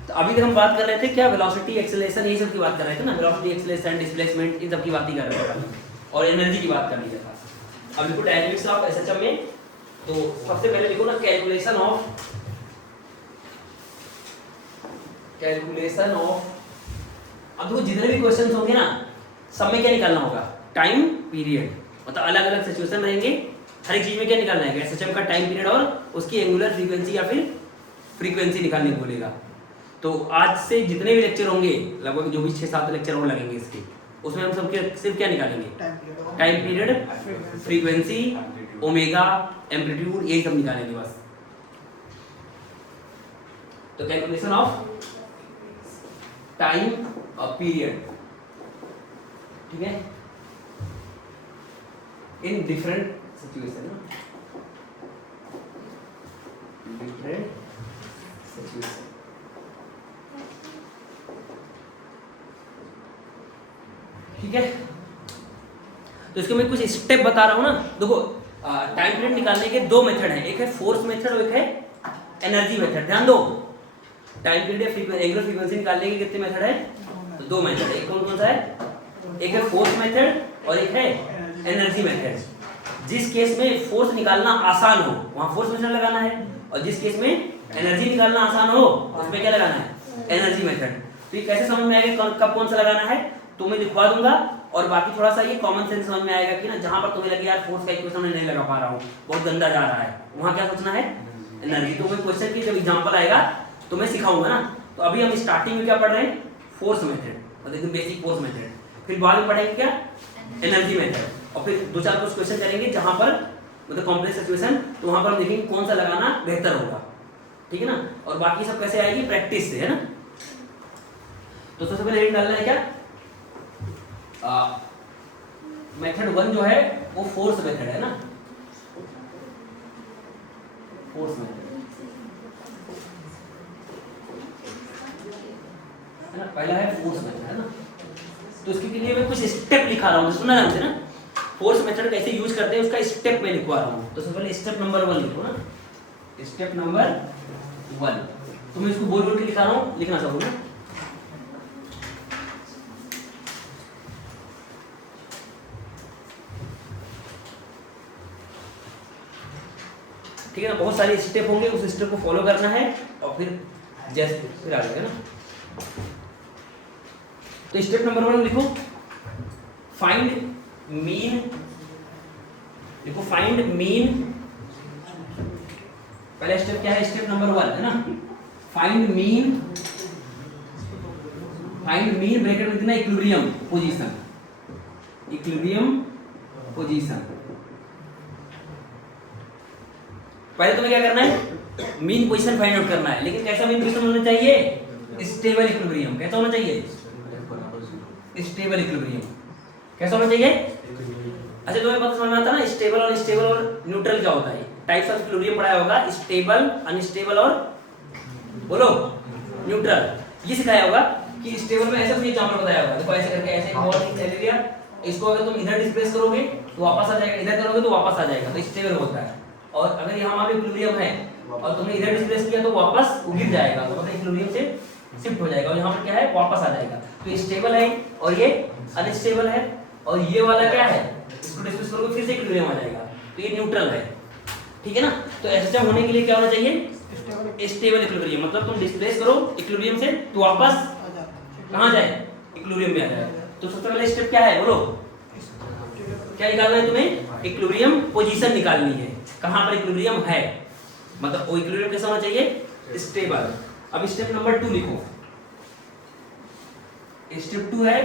तो अभी तक हम बात कर रहे थे क्या, वेलोसिटी, एक्सेलरेशन, यही सब की बात कर रहे थे ना। वेलोसिटी, एक्सेलरेशन, डिस्प्लेसमेंट, इन सब की बात ही कर रहे थे, और एनर्जी की बात करनी है। अब देखो डायनामिक्स ऑफ एसएचएफ में, तो सबसे पहले लिखो ना, कैलकुलेशन ऑफ अब देखो जितने भी क्वेश्चंस होंगे ना, सब में क्या निकालना होगा, टाइम पीरियड। मतलब अलग अलग सिचुएशन रहेंगे, हर एक चीज में क्या निकालना है, एसएचएफ का टाइम पीरियड और उसकी एंगुलर फ्रीक्वेंसी या फिर फ्रीक्वेंसी निकालने को बोलेगा। तो आज से जितने भी लेक्चर होंगे, लगभग जो भी 6-7 लेक्चर और लगेंगे इसके, उसमें हम सब सिर्फ क्या निकालेंगे, time period, frequency, omega, amplitude, यही सब निकालेंगे बस। तो कैलकुलेशन ऑफ टाइम पीरियड, ठीक है, in different situation, different situation. ठीक है, तो इसके मैं कुछ स्टेप बता रहा हूं ना। देखो टाइम पीरियड निकालने के 2 मेथड हैं, एक है फोर्स मेथड और एक है एनर्जी मेथड। ध्यान दो, टाइम पीरियड एंगुलर फ्रीक्वेंसी निकालने के कितने मेथड है, तो 2 मेथड है। एक कौन सा है, एक है फोर्स मेथड और एक है एनर्जी मेथड। जिस केस में फोर्स निकालना आसान हो वहां फोर्स मेथड लगाना है, और जिस केस में एनर्जी निकालना आसान हो उसमें क्या लगाना है, एनर्जी मेथड। तो ये कैसे समझ में आएगा कब कौन सा लगाना है, तो मैं लिखवा दूंगा। और बाकी थोड़ा सा ये कॉमन सेंस समझ में आएगा कि ना, जहां पर तुम्हें लगे यार फोर्स का इक्वेशन मैं नहीं लगा पा रहा हूँ, बहुत गंदा जा रहा है, वहां क्या सोचना है, एनर्जी। तो मैं क्वेश्चन की जब एग्जांपल आएगा तो मैं सिखाऊंगा ना। तो अभी हम स्टार्टिंग में क्या पढ़ रहे हैं, फोर्स मेथड, मतलब एकदम बेसिक फोर्स मेथड। फिर बाद में पढ़ेंगे क्या, एनर्जी मेथड, और फिर 2-4 कुछ क्वेश्चन करेंगे जहां पर मतलब कॉम्प्लेक्स सिचुएशन, तो वहां पर हम देखेंगे कौन सा लगाना बेहतर होगा, ठीक है ना। और बाकी सब कैसे आएगी, प्रैक्टिस से, है ना। तो सबसे पहले हेडिंग डालना है क्या, मेथड 1 जो है वो फोर्स मेथड है ना, फोर्स मेथड है ना, पहला है फोर्स मेथड, है ना। तो इसके लिए मैं कुछ स्टेप लिखा रहा हूँ, सुना ध्यान से ना। फोर्स मेथड कैसे यूज करते हैं उसका स्टेप में लिखवा रहा हूँ। तो सबसे पहले स्टेप नंबर 1 लिखो ना, स्टेप नंबर 1। तो मैं इसको बोल बोल के लिखा रहा हूँ, लिखना चाहूँ ना। ठीक है ना, बहुत सारे स्टेप होंगे, उस स्टेप को फॉलो करना है और फिर आ जाएगा ना। तो स्टेप नंबर 1 लिखो, फाइंड मीन। देखो फाइंड मीन, पहला स्टेप क्या है, स्टेप नंबर 1 है ना। फाइंड मीन, ब्रैकेट में देना इक्विलिब्रियम पोजीशन, इक्विलिब्रियम पोजीशन। पहले तुम्हें क्या करना है, मीन पोजीशन फाइंड आउट करना है, लेकिन कैसा मीन पोजीशन होना चाहिए, स्टेबल इक्विलिब्रियम। कैसा होना चाहिए, स्टेबल इक्विलिब्रियम। कैसा होना चाहिए, अच्छा तुम्हें पता समझ में आता ना, स्टेबल और न्यूट्रल क्या होता है। टाइप्स ऑफ इक्विलिब्रियम पढ़ाया होगा, स्टेबल, अनस्टेबल और बोलो न्यूट्रल। ये सिखाया होगा कि स्टेबल में ऐसा कुछ एग्जांपल बताया होगा, देखो ऐसे करके, ऐसे बॉल ले लिया, इसको अगर तुम इधर डिस्प्लेस करोगे तो वापस आ जाएगा, इधर करोगे तो वापस आ जाएगा, तो स्टेबल होता है। और अगर यहाँ पे इक्विलिब्रियम है और तुमने इधर डिस्प्लेस किया तो वापस गिर जाएगा, तो मतलब इक्विलिब्रियम से शिफ्ट हो जाएगा, और यहाँ पर क्या है, वापस आ जाएगा। तो ये स्टेबल है और ये अनस्टेबल है, और ये वाला क्या है, इसको डिस्प्लेस करोगे फिर से इक्विलिब्रियम आ जाएगा, तो ये न्यूट्रल है। ठीक है ना। तो ऐसा होने के लिए क्या होना चाहिए, स्टेबल इक्विलिब्रियम। मतलब तुम डिस्प्लेस करो इक्विलिब्रियम से तो वापस कहाँ जाए, इक्विलिब्रियम में आ जाए। तो सबसे पहले स्टेप क्या है, बोलो क्या निकालना है तुम्हें, इक्विलिब्रियम पोजीशन निकालनी है, कहाँ पर इक्विलिब्रियम है, मतलब वो इक्विलिब्रियम कैसा होना चाहिए, स्टेबल। अब स्टेप नंबर 2 लिखो, स्टेप 2 है,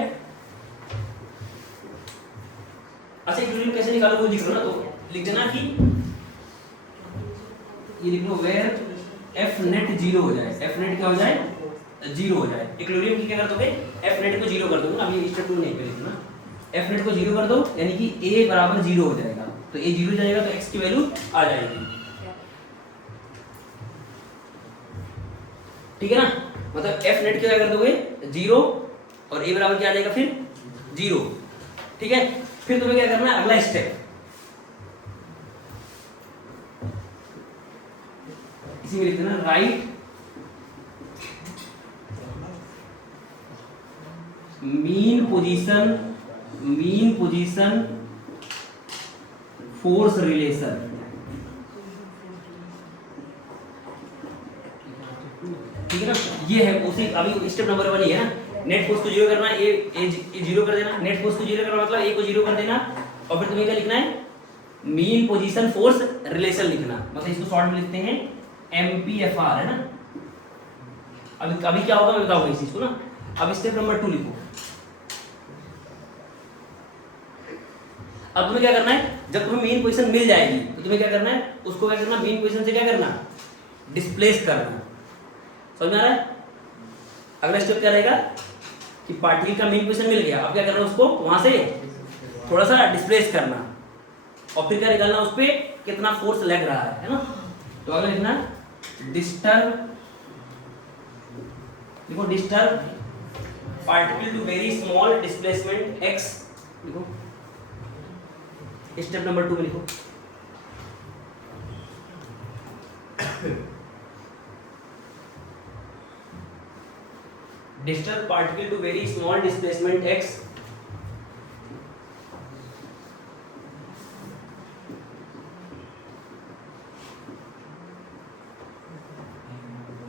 अच्छा इक्विलिब्रियम कैसे निकालो वो लिख लो ना, तो लिख देना कि ये लिख लो वेयर एफ नेट 0 हो जाए, एफ नेट क्या हो जाए, 0 हो जाए। इक्विलिब्रियम की क्या कर दोगे, एफ नेट को 0 कर दो ना, अभी स्टेप 2 नहीं पे लिखना, एफ नेट को 0 कर दो, यानी कि a बराबर 0 हो जाएगा, तो a 0 जाएगा तो x की वैल्यू आ जाएगी। ठीक है ना, मतलब एफ नेट क्या कर दोगे 0 और a बराबर क्या आ जाएगा फिर 0। ठीक है, फिर तुम्हें क्या करना है, अगला स्टेप, इसी में लिख देना right mean position force relation. ठीक है ना, ये है उसी, अभी स्टेप नंबर 1 ही है ना। नेट फोर्स को 0 करना, ए 0 कर देना, नेट फोर्स को 0 करना मतलब ए को 0 कर देना, और फिर तुम्हें क्या लिखना है, मीन पोजीशन फोर्स रिलेशन लिखना, मतलब इसको शॉर्ट में लिखते हैं MPFR, है ना। अभी क्या होगा मैं बताऊंगा इस चीज को ना। अब स्टेप नंबर 2 लिखो। अब तुम्हें क्या करना है, जब तुम्हें मीन पोजीशन मिल जाएगी तो तुम्हें क्या करना है, उसको क्या करना, मीन पोजीशन से क्या करना, डिस्प्लेस करना। समझ में आ रहा है। अगला स्टेप क्या रहेगा कि पार्टिकल का मीन पोजीशन मिल गया, अब क्या करना, उसको वहां से थोड़ा सा डिस्प्लेस करना, और फिर क्या निकालना, उस पर कितना फोर्स लग रहा है ना। तो अगर लिखना डिस्टर्ब, देखो disturb particle to very small displacement x, देखो स्टेप नंबर 2 में लिखो, disturb particle to very small displacement x,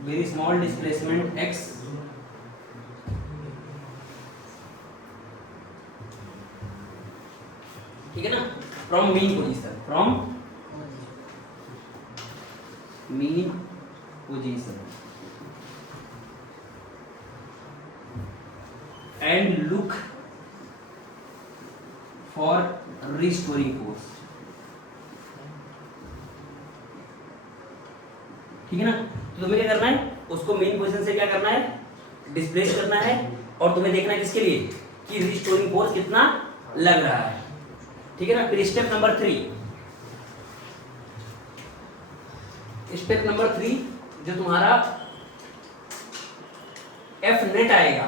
very small displacement x, ठीक है ना, from mean position, from mean position and look for restoring force. ठीक है ना, तो तुम्हें क्या करना है, उसको मेन पोजीशन से क्या करना है, डिस्प्लेस करना है, और तुम्हें देखना है किसके लिए, कि रिस्टोरिंग फोर्स कितना लग रहा है। ठीक है ना। फिर स्टेप नंबर 3, स्टेप नंबर 3 जो तुम्हारा एफ नेट आएगा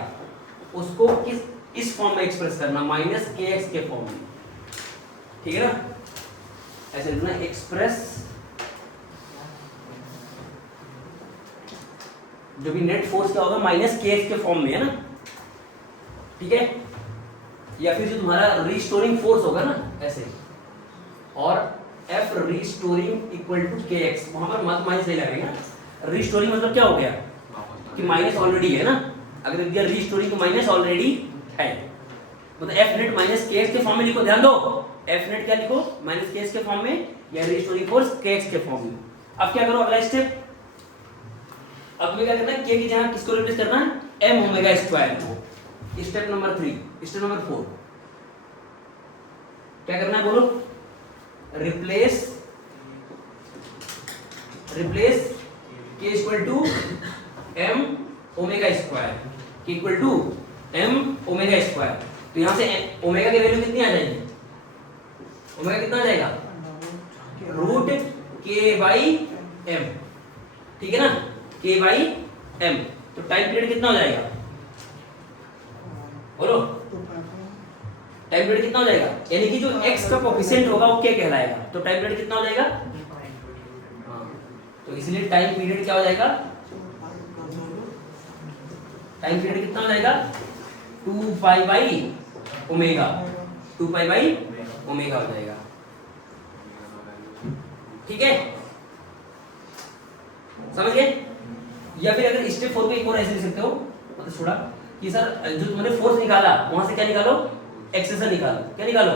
उसको इस फॉर्म में एक्सप्रेस करना, -kx के फॉर्म में। ठीक है ना, ऐसे लिखना एक्सप्रेस जो भी नेट फोर्स क्या होगा माइनस के एक्स के फॉर्म में, है ना, ठीक है। या फिर जो तुम्हारा रिस्टोरिंग फोर्स होगा ना ऐसे, और एफ रिस्टोरिंग इक्वल टू के एक्स, वहां पर माइनस नहीं लगेगा। रिस्टोरिंग मतलब क्या हो गया कि माइनस ऑलरेडी है ना, अगर दिया रिस्टोरिंग तो माइनस ऑलरेडी है, मतलब एफ नेट माइनस के एक्स के फॉर्म में लिखो, ध्यान दो, एफ नेट क्या लिखो माइनस के एक्स के फॉर्म में, या रिस्टोरिंग फोर्स के एक्स के फॉर्म में। अब क्या करो अगला स्टेप, अब तुम्हें क्या करना है, के की जगह किसको रिप्लेस करना है, एम ओमेगा स्क्वायर को। स्टेप नंबर 3, स्टेप नंबर 4 क्या करना है बोलो, replace K equal to M omega square, K equal to M omega square. तो यहां से ओमेगा की वैल्यू कितनी आ जाएगी, ओमेगा कितना आ जाएगा, रूट के बाई एम, ठीक है ना, के बाई एम। तो टाइम पीरियड कितना हो जाएगा, बोलो, टाइम पीरियड कितना हो जाएगा, यानी कि जो x का कोएफिशिएंट होगा वो क्या कहलाएगा, तो टाइम पीरियड कितना हो जाएगा, तो इसलिए टाइम पीरियड क्या हो जाएगा, टाइम पीरियड कितना हो जाएगा 2 pi by omega, 2 pi by omega हो जाएगा, ठीक है, समझ गए। या फिर अगर स्टेप 4 को एक और ऐसे लिख सकते हो, मतलब थोड़ा कि सर जो तुमने फोर्स निकाला वहां से क्या निकालो, एक्सेशन निकालो, क्या निकालो,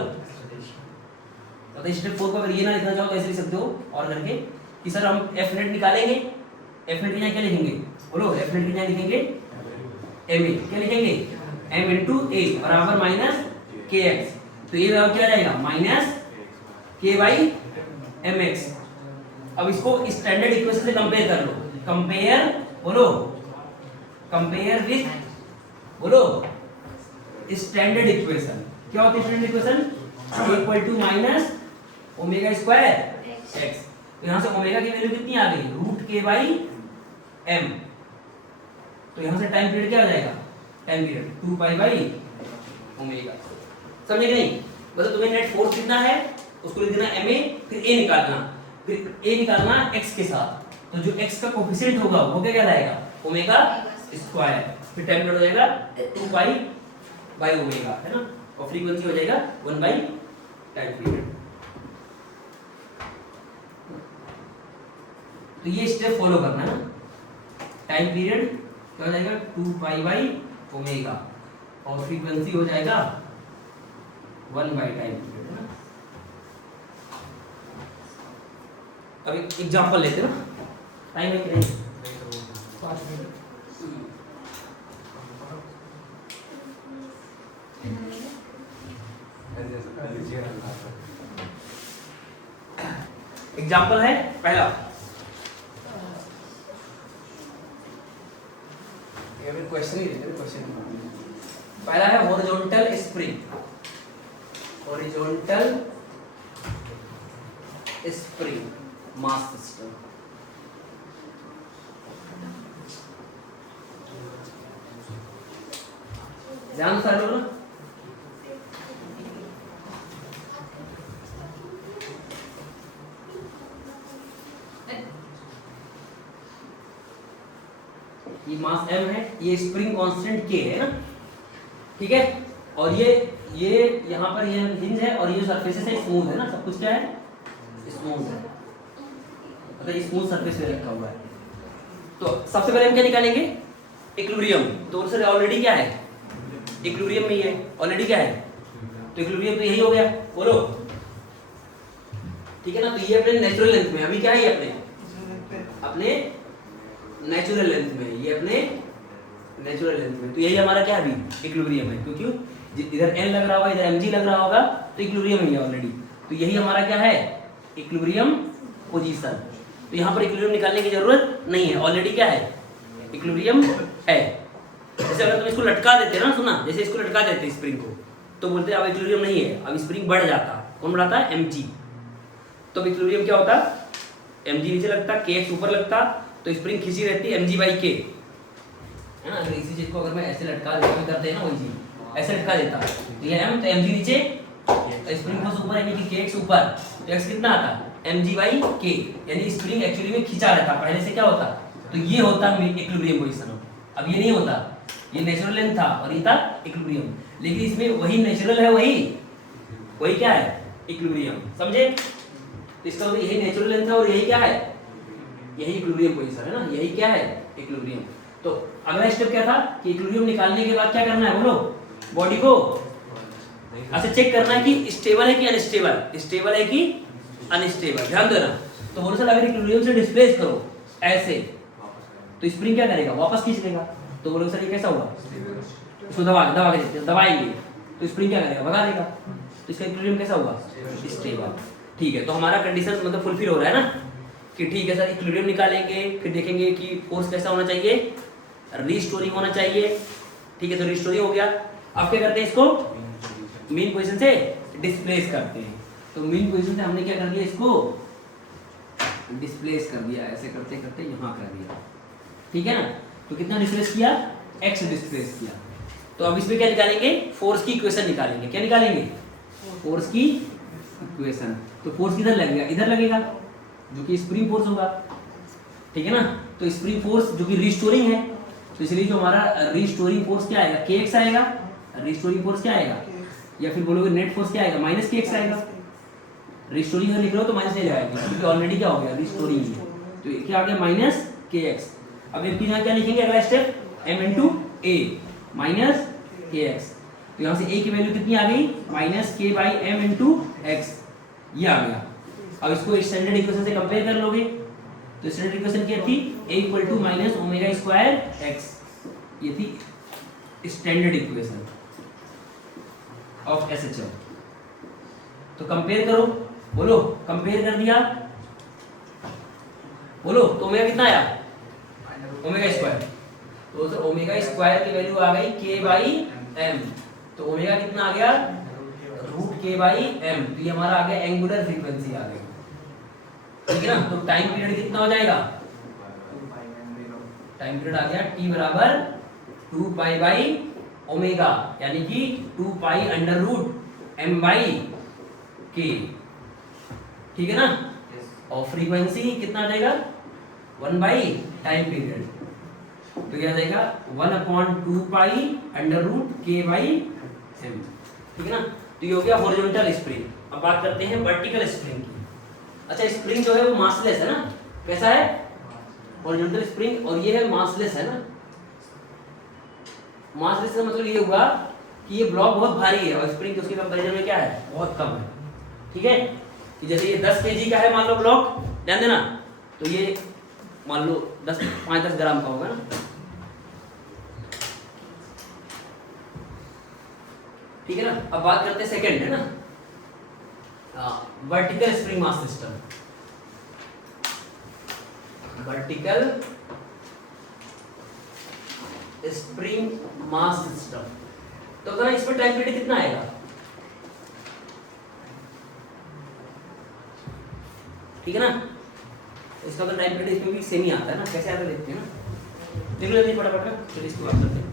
मतलब स्टेप 4 को अगर ये ना लिखना चाहो तो ऐसे लिख सकते हो और करके कि सर हम एफ नेट निकालेंगे, एफ नेट की जगह क्या लिखेंगे, बोलो, एफ नेट की जगह लिखेंगे एम ए, क्या लिखेंगे, एम इनटू ए बराबर माइनस के एक्स, तो ये बराबर क्या आ जाएगा, माइनस के बाई एम एक्स। अब इसको स्टैंडर्ड इक्वेशन से कंपेयर कर लो, कंपेयर बोलो, कंपेयर विथ बोलो स्टैंडर्ड इक्वेशन, क्या होती है standard equation, equal to minus omega square x. तो यहां से ओमेगा की वैल्यू कितनी आ गई, रूट के बाई एम, तो यहां से टाइम पीरियड क्या हो जाएगा, time period 2 pi by omega, समझे कि नहीं। मतलब तुम्हें नेट फोर्स कितना है उसको लिख देना एम ए, फिर ए निकालना, फिर ए निकालना x के साथ, तो जो x का कोएफिशिएंट होगा वो क्या कहलाएगा, ओमेगा स्क्वायर, फिर टाइम पीरियड हो जाएगा 2 पाई बाई ओमेगा, है ना, और फ्रीक्वेंसी हो जाएगा 1 बाई टाइम पीरियड। तो ये स्टेप फॉलो करना है ना, टाइम पीरियड क्या हो जाएगा 2 पाई बाई ओमेगा, और फ्रीक्वेंसी हो जाएगा 1 बाई टाइम पीरियड, है ना। अब एक एग्जांपल लेते हैं ना, टाइम है कि नहीं, 5 मिनट। एग्जांपल है पहला, ये भी क्वेश्चन ही देते हैं, क्वेश्चन पहला है horizontal spring, horizontal spring mass system. ध्यान से लो ना, ये मास m है, ये स्प्रिंग कांस्टेंट k है ना, ठीक है, और ये यहाँ पर ये हिंज है, और ये सरफेसेस है स्मूथ है ना, सब कुछ क्या है स्मूथ है, मतलब स्मूथ सरफेस पे रखा हुआ है। तो सबसे पहले हम क्या निकालेंगे, इक्विलिब्रियम, तो सर ऑलरेडी क्या है, इक्विलिब्रियम में ही है, ऑलरेडी क्या है, तो इक्विलिब्रियम तो यही हो गया, बोलो, ठीक है ना। तो ये अपने नेचुरल लेंथ में, अभी क्या है ये अपने नेचुरल लेंथ में, ये अपने नेचुरल लेंथ में, तो यही हमारा क्या है अभी इक्विलिब्रियम है, क्योंकि इधर n लग रहा होगा, इधर mg लग रहा होगा, तो इक्विलिब्रियम ही है ऑलरेडी, तो यही हमारा क्या है इक्विलिब्रियम पोजीशन। तो यहाँ पर इक्विलिब्रियम निकालने की जरूरत नहीं है, ऑलरेडी क्या है इक्विलिब्रियम है। जैसे अगर तुम इसको लटका देते ना, सुना, जैसे इसको लटका देते स्प्रिंग को, तो बोलते अब इक्विलिब्रियम नहीं है, अब स्प्रिंग बढ़ जाता, कौन बढ़ाता है mg, तो इक्विलिब्रियम क्या होता, mg नीचे लगता, kx ऊपर लगता, तो स्प्रिंग खींची रहती mg बाई k, है ना। अगर इसी चीज को अगर मैं ऐसे लटका देता, करते हैं ना वही चीज, ऐसे लटका देता, तो ये m, तो mg नीचे, तो स्प्रिंग फोर्स ऊपर यानी कि kx ऊपर, तो x कितना आता mg बाई k, यानी स्प्रिंग एक्चुअली में खींचा रहता, पहले से क्या होता तो ये होता इक्विलिब्रियम पोजीशन। अब ये नहीं होता, ये नेचुरल लेंथ था और ये था इक्विलिब्रियम, लेकिन इसमें वही नेचुरल है, वही क्या है, इक्विलिब्रियम। समझे? तो इसका मतलब यही नेचुरल लेंथ है और यही क्या है, यही इक्विलिब्रियम पोजीशन है ना, यही क्या है, इक्विलिब्रियम। तो अगला स्टेप क्या था कि इक्विलिब्रियम निकालने के बाद क्या करना है, बोलो, बॉडी को अच्छा चेक करना है कि स्टेबल है कि अनस्टेबल, स्टेबल है कि अनस्टेबल। ध्यान देना। तो बोलो सर अगर इक्विलिब्रियम से डिस्प्लेस करो ऐसे, तो स्प्रिंग क्या करेगा, वापस खींच लेगा। तो बोलो सर ये कैसा होगा, इसको दबाएंगे तो स्प्रिंग क्या करेगा, भगा देगा। तो इसका इक्विलिब्रियम कैसा होगा, स्टेबल। ठीक है, तो हमारा कंडीशन मतलब फुलफिल हो रहा है ना कि ठीक है सर इक्विलिब्रियम निकालेंगे, फिर देखेंगे कि फोर्स कैसा होना चाहिए, रीस्टोरिंग होना चाहिए। ठीक है, तो रीस्टोरिंग हो गया। अब क्या करते हैं, इसको मीन पोजीशन से डिस्प्लेस करते हैं। तो मीन पोजीशन से हमने क्या कर दिया, इसको डिस्प्लेस कर दिया, ऐसे करते करते यहाँ कर दिया। ठीक है ना, तो कितना डिस्प्लेस किया, x डिस्प्लेस किया। तो अब इसमें क्या निकालेंगे, फोर्स की इक्वेशन निकालेंगे। क्या निकालेंगे, फोर्स की इक्वेशन। तो फोर्स किधर लगेगा, इधर लगेगा, जो कि स्प्रिंग फोर्स होगा। ठीक है ना, तो स्प्रिंग फोर्स जो कि रिस्टोरिंग है, तो इसलिए जो हमारा रिस्टोरिंग फोर्स क्या आएगा, kx आएगा। रिस्टोरिंग फोर्स क्या आएगा, या फिर बोलोगे नेट फोर्स क्या आएगा, माइनस kx आएगा। रिस्टोरिंग अगर लिख रहे हो तो माइनस नहीं लगाएंगे क्योंकि ऑलरेडी क्या हो गया, रिस्टोरिंग है। तो क्या आ गया, माइनस kx। अब एक यहाँ क्या लिखेंगे, अगला step m into a minus kx। तो यहाँ से a की वैल्यू कितनी आ गई, minus k by m into x, ये आ गया। अब इसको स्टैंडर्ड इक्वेशन से कंपेयर कर लोगे, तो स्टैंडर्ड इक्वेशन क्या थी, a equal to minus omega square x, ये थी स्टैंडर्ड इक्वेशन ऑफ SHM। तो कंपेयर करो, बोलो, कंपेयर कर दिया, बोलो, तो ओमेगा कितना आया, ओमेगा स्क्वायर। तो सर ओमेगा स्क्वायर की वैल्यू आ गई k बाई m। तो ओमेगा कितना आ गया, रूट k बाई m। तो ये हमारा आ गया एंगुलर फ्रीक्वेंसी आ गई। ठीक है ना, तो टाइम पीरियड कितना हो जाएगा, टाइम पीरियड आ गया t बराबर 2 पाई बाई ओमेगा, यानी कि 2 pi under root m by k। ठीक है ना, और फ्रीक्वेंसी कितना आ जाएगा, 1 बाई टाइम पीरियड। तो क्या आ जाएगा 1/2 pi under root k by m। ठीक है ना, तो ये हो गया हॉरिजॉन्टल स्प्रिंग। अब बात करते हैं वर्टिकल स्प्रिंग की। अच्छा, स्प्रिंग जो है वो मासलेस है ना, कैसा है, हॉरिजॉन्टल स्प्रिंग, और ये है मासलेस है ना। मासलेस का मतलब ये हुआ कि ये ब्लॉक बहुत भारी है और स्प्रिंग उसके कंपैरिजन में क्या है, बहुत कम है। ठीक है, कि जैसे ये 10 kg का है मान लो ब्लॉक, ध्यान देना, तो ये मान लो 5-10 ग्राम का होगा ना। ठीक है ना, अब बात करते हैं सेकंड, है ना, vertical spring mass system. Vertical spring mass system. तो अगर इसमें टाइम पीरियड कितना आएगा, ठीक है ना, इसका तो टाइम पीरियड इसमें भी सेम ही आता है ना, कैसे आता है देखते हैं ना, देख लेते हैं फटाफट। चलिए इसको बात करते हैं।